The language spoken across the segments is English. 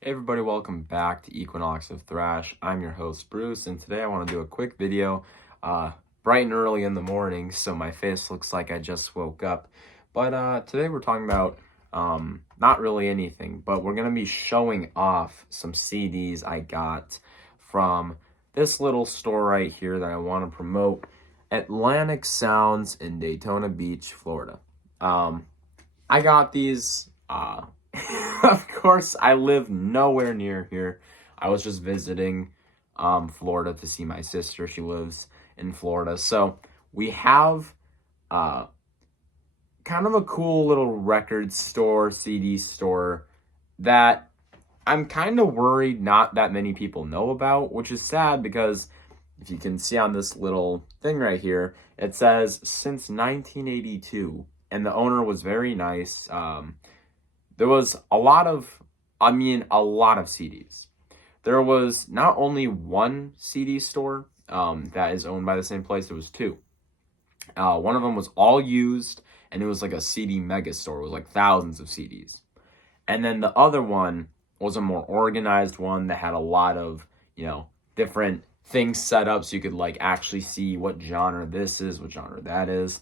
Hey everybody, welcome back to Equinox of Thrash. I'm your host Bruce, and today I want to do a quick video, bright and early in the morning, so my face looks like I just woke up. But today we're talking about not really anything, but we're gonna be showing off some CDs I got from this little store right here that I want to promote, Atlantic Sounds in Daytona Beach, Florida. I got these. Of course, I live nowhere near here. I was just visiting Florida to see my sister. She lives in Florida. So we have uh, kind of a cool little record store, CD store that I'm kind of worried not that many people know about, which is sad because if you can see on this little thing right here, it says since 1982, and the owner was very nice. There was a lot of CDs. There was not only one CD store that is owned by the same place, there was two. One of them was all used, and it was like a CD mega store. It was like thousands of CDs. And then the other one was a more organized one that had a lot of, different things set up so you could like actually see what genre this is, what genre that is.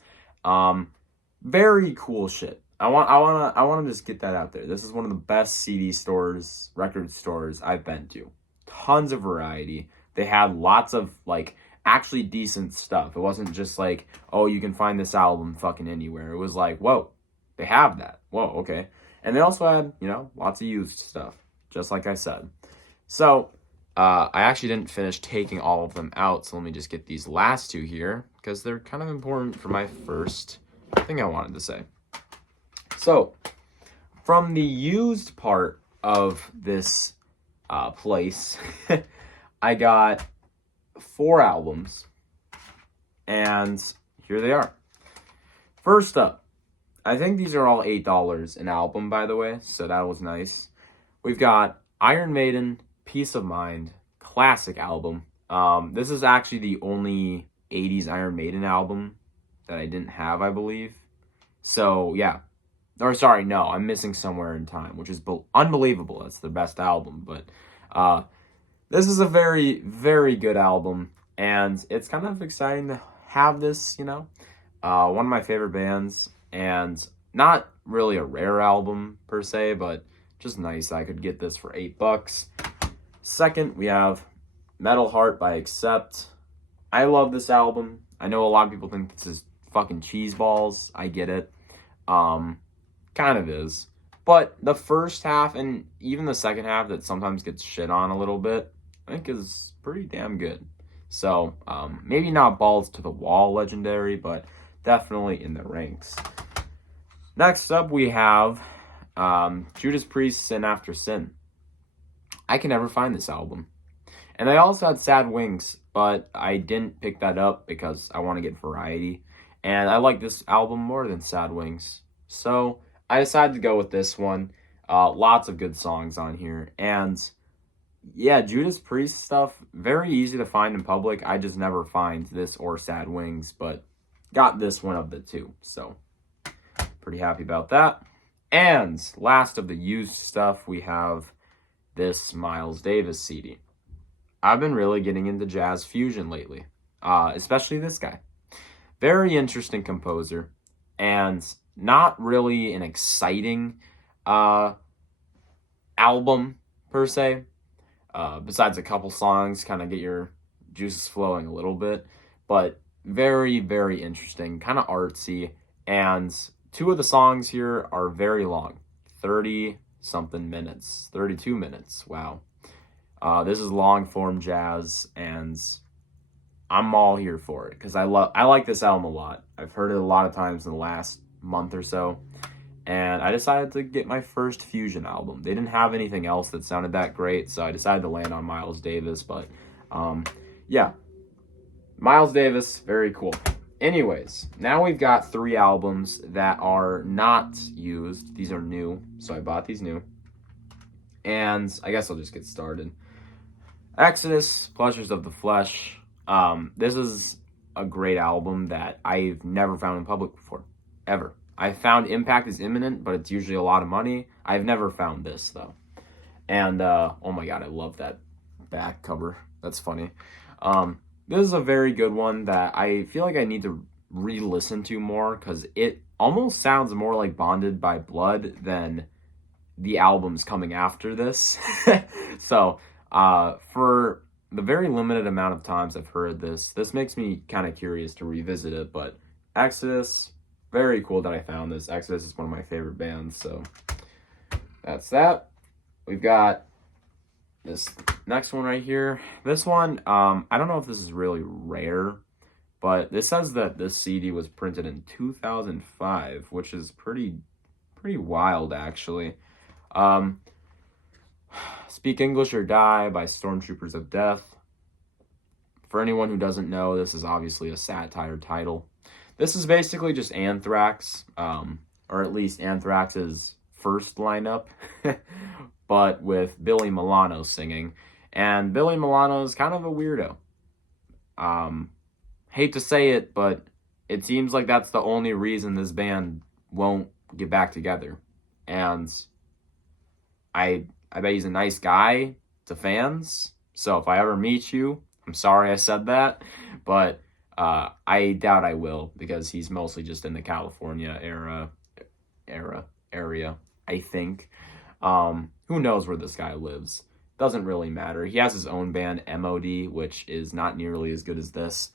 Very cool shit. I want to just get that out there. This is one of the best CD stores, record stores I've been to. Tons of variety. They had lots of like actually decent stuff. It wasn't just like, oh, you can find this album fucking anywhere. It was like, whoa, they have that. Whoa, okay. And they also had, lots of used stuff, just like I said. So, I actually didn't finish taking all of them out, so let me just get these last two here, because they're kind of important for my first thing I wanted to say. So, from the used part of this place, I got 4 albums, and here they are. First up, I think these are all $8 an album, by the way, so that was nice. We've got Iron Maiden, Peace of Mind, classic album. This is actually the only 80s Iron Maiden album that I didn't have, I believe. So, yeah. Or, sorry, no, I'm missing Somewhere in Time, which is unbelievable. That's the best album. But this is a very, very good album, and it's kind of exciting to have this, one of my favorite bands, and not really a rare album, per se, but just nice. I could get this for $8. Second, we have Metal Heart by Accept. I love this album. I know a lot of people think this is fucking cheeseballs. I get it. Kind of is. But the first half and even the second half that sometimes gets shit on a little bit, I think is pretty damn good. So, maybe not balls to the wall legendary, but definitely in the ranks. Next up, we have Judas Priest, Sin After Sin. I can never find this album. And they also had Sad Wings, but I didn't pick that up because I want to get variety. And I like this album more than Sad Wings. So I decided to go with this one. Lots of good songs on here. And yeah, Judas Priest stuff, very easy to find in public. I just never find this or Sad Wings, but got this one of the two. So pretty happy about that. And last of the used stuff, we have this Miles Davis CD. I've been really getting into jazz fusion lately, especially this guy. Very interesting composer, and not really an exciting album per se. Besides a couple songs, kind of get your juices flowing a little bit, but very, very interesting, kind of artsy. And 2 of the songs here are very long, 30 something minutes, 32 minutes. Wow. This is long form jazz, and I'm all here for it because I like this album a lot. I've heard it a lot of times in the last month or so, and I decided to get my first fusion album. They didn't have anything else that sounded that great, so I decided to land on Miles Davis. But yeah, Miles Davis, very cool. Anyways, now we've got 3 albums that are not used. These are new, so I bought these new, and I guess I'll just get started. Exodus, Pleasures of the Flesh. This is a great album that I've never found in public before, ever. I found Impact is Imminent, but it's usually a lot of money. I've never found this, though. And oh my god, I love that back cover. That's funny. This is a very good one that I feel like I need to re-listen to more because it almost sounds more like Bonded by Blood than the albums coming after this. So, for the very limited amount of times I've heard this makes me kind of curious to revisit it. But Exodus, very cool that I found this. Exodus is one of my favorite bands, so that's that. We've got this next one right here. This one, I don't know if this is really rare, but this says that this CD was printed in 2005, which is pretty wild, actually. Speak English or Die by Stormtroopers of Death. For anyone who doesn't know, this is obviously a satire title. This is basically just Anthrax, or at least Anthrax's first lineup, but with Billy Milano singing. And Billy Milano is kind of a weirdo. Hate to say it, but it seems like that's the only reason this band won't get back together. And I bet he's a nice guy to fans. So if I ever meet you, I'm sorry I said that, but I doubt I will because he's mostly just in the California area, I think. Who knows where this guy lives? Doesn't really matter. He has his own band, MOD, which is not nearly as good as this.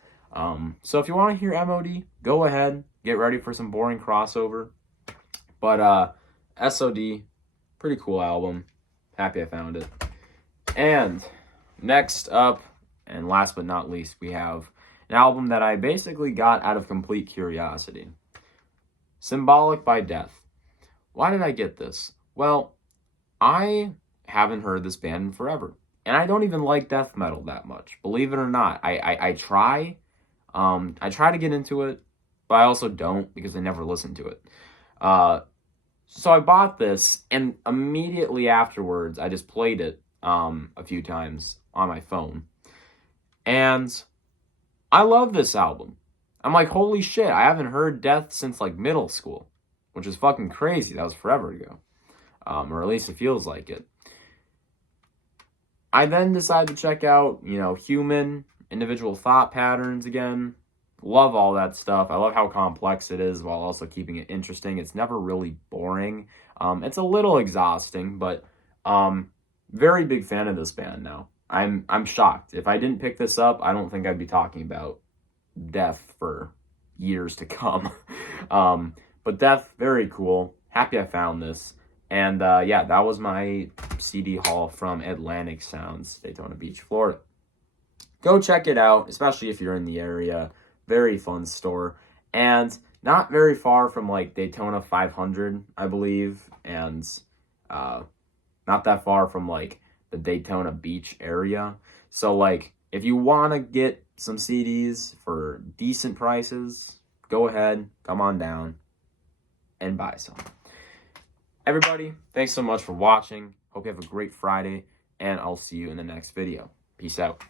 So if you want to hear MOD, go ahead. Get ready for some boring crossover. But SOD, pretty cool album. Happy I found it. And next up, and last but not least, we have an album that I basically got out of complete curiosity. Symbolic by Death. Why did I get this? Well, I haven't heard this band in forever. And I don't even like death metal that much. Believe it or not. I try. I try to get into it, but I also don't because I never listen to it. So I bought this, and immediately afterwards, I just played it a few times on my phone. And I love this album. I'm like, holy shit, I haven't heard Death since like middle school, which is fucking crazy. That was forever ago. Or at least it feels like it. I then decided to check out, Human, Individual Thought Patterns again. Love all that stuff. I love how complex it is while also keeping it interesting. It's never really boring. It's a little exhausting, but very big fan of this band now. I'm shocked. If I didn't pick this up, I don't think I'd be talking about Death for years to come. But Death, very cool. Happy I found this. And yeah, that was my CD haul from Atlantic Sounds, Daytona Beach, Florida. Go check it out, especially if you're in the area. Very fun store. And not very far from like Daytona 500, I believe. And not that far from like the Daytona Beach area. So like if you want to get some CDs for decent prices, go ahead, come on down and buy some. Everybody, thanks so much for watching. Hope you have a great Friday, and I'll see you in the next video. Peace out.